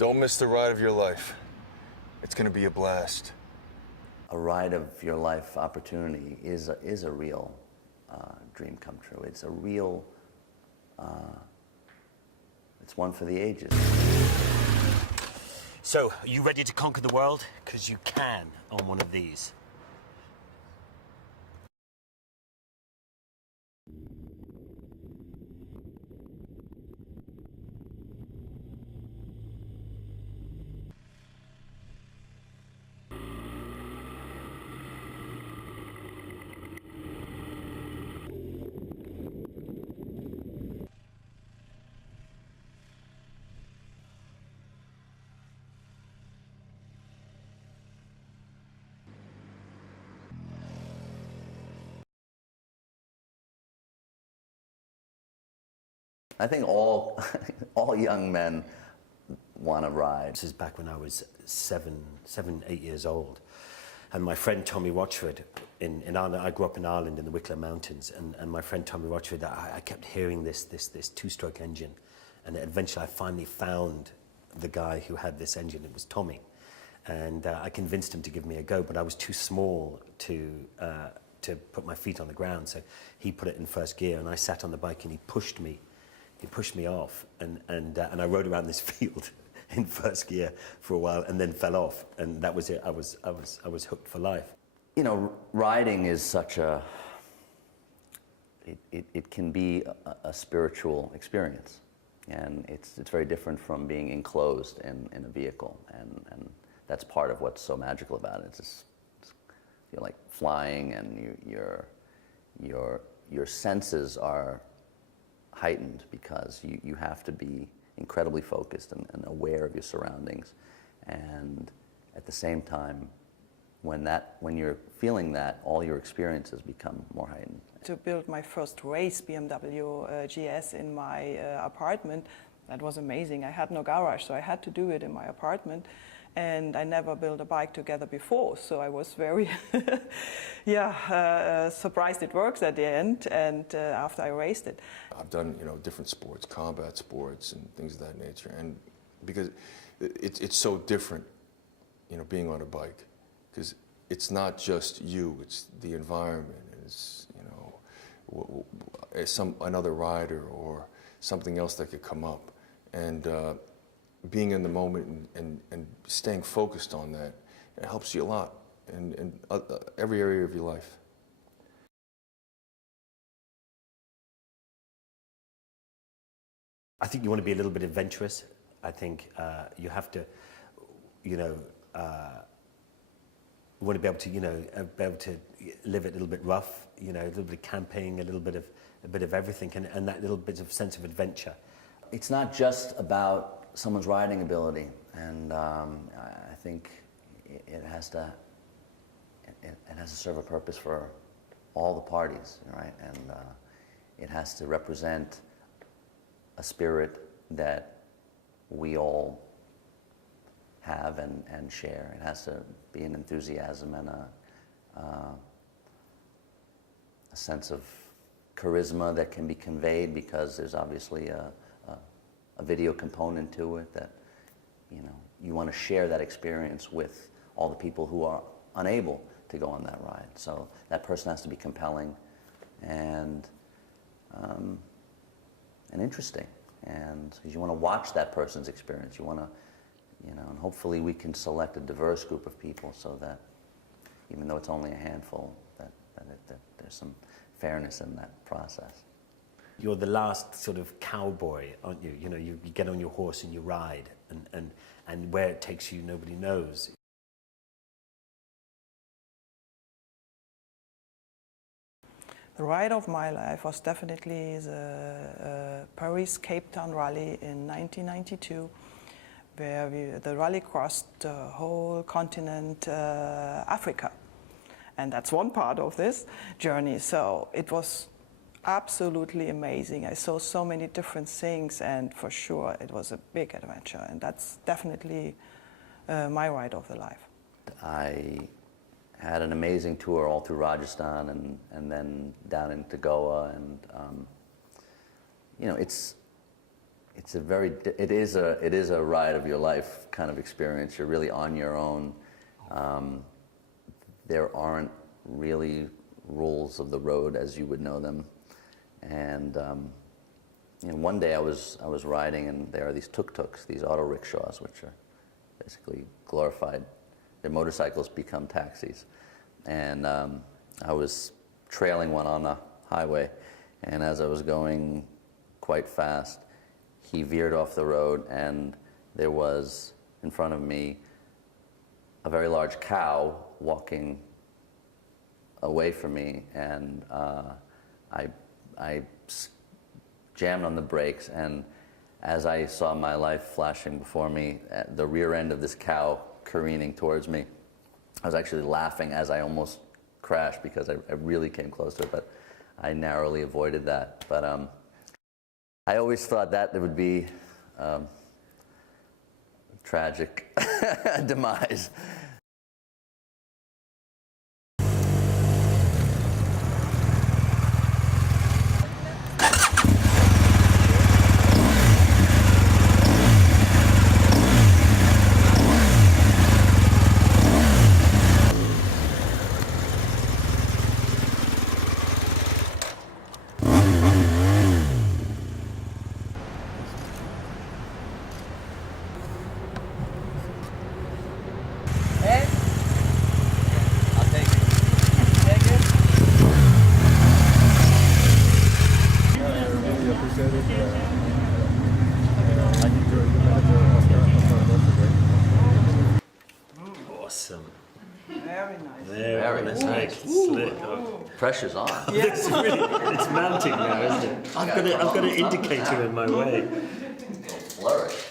Don't miss the ride of your life. It's going to be a blast. A ride of your life opportunity is a real dream come true. It's a real, it's one for the ages. So, are you ready to conquer the world? Because you can on one of these. I think all young men want to ride. This is back when I was 8 years old. And my friend Tommy Rochford in Ireland, I grew up in Ireland in the Wicklow Mountains, and my friend Tommy Rochford, I kept hearing this two-stroke engine. And eventually I finally found the guy who had this engine. It was Tommy. And I convinced him to give me a go, but I was too small to put my feet on the ground. So he put it in first gear, and I sat on the bike, and he pushed me off, and I rode around this field in first gear for a while, and then fell off, and that was it. I was hooked for life. You know, riding is such a, it can be a spiritual experience, and it's very different from being enclosed in a vehicle, and that's part of what's so magical about it. It's just, you're like flying, and your senses are heightened because you have to be incredibly focused and aware of your surroundings, and at the same time, when you're feeling that, all your experiences become more heightened. To build my first race BMW GS in my apartment, that was amazing. I had no garage, so I had to do it in my apartment. And I never built a bike together before, so I was very surprised it works at the end, and after I raced it. I've done, different sports, combat sports and things of that nature, and because it's so different, being on a bike, because it's not just you, it's the environment, it's, another rider or something else that could come up, and being in the moment and staying focused on that, it helps you a lot in every area of your life. I think you want to be a little bit adventurous. I think you have to, want to be able to live it a little bit rough, a little bit of camping, a bit of everything, and that little bit of sense of adventure. It's not just about someone's riding ability, and I think it has to serve a purpose for all the parties, right? And it has to represent a spirit that we all have and share. It has to be an enthusiasm and a sense of charisma that can be conveyed, because there's obviously a video component to it, that you want to share that experience with all the people who are unable to go on that ride. So that person has to be compelling and interesting, and because you want to watch that person's experience, you want to, and hopefully we can select a diverse group of people so that even though it's only a handful, that there's some fairness in that process. You're the last sort of cowboy, aren't you? You get on your horse and you ride, and where it takes you, nobody knows. The ride of my life was definitely the Paris-Cape Town rally in 1992, where the rally crossed the whole continent, Africa. And that's one part of this journey. So it was absolutely amazing. I saw so many different things, and for sure it was a big adventure, and that's definitely my ride of the life. I had an amazing tour all through Rajasthan and then down into Goa, and it's a very, it is a ride of your life kind of experience. You're really on your own. There aren't really rules of the road as you would know them. And one day I was riding, and there are these tuk-tuks, these auto rickshaws, which are basically glorified. Their motorcycles become taxis. And I was trailing one on the highway, and as I was going quite fast, he veered off the road, and there was in front of me a very large cow walking away from me, and I jammed on the brakes, and as I saw my life flashing before me, at the rear end of this cow careening towards me, I was actually laughing as I almost crashed because I really came close to it, but I narrowly avoided that. But I always thought that there would be a tragic demise. Awesome. Very nice. Very nice. Pressure's on. It's mounting now, isn't it? I've got an indicator in my way. Flourish.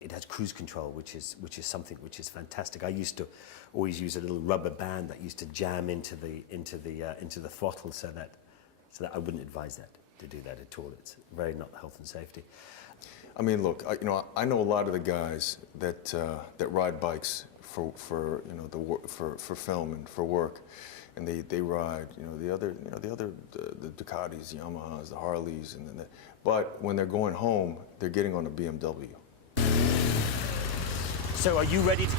It has cruise control, which is something which is fantastic. I used to always use a little rubber band that used to jam into the throttle, so that I wouldn't advise that to do that at all. It's very not health and safety. I mean, look, I know a lot of the guys that ride bikes for film and for work, and they ride the Ducatis, the Yamahas, the Harleys, but when they're going home, they're getting on a BMW. So are you ready to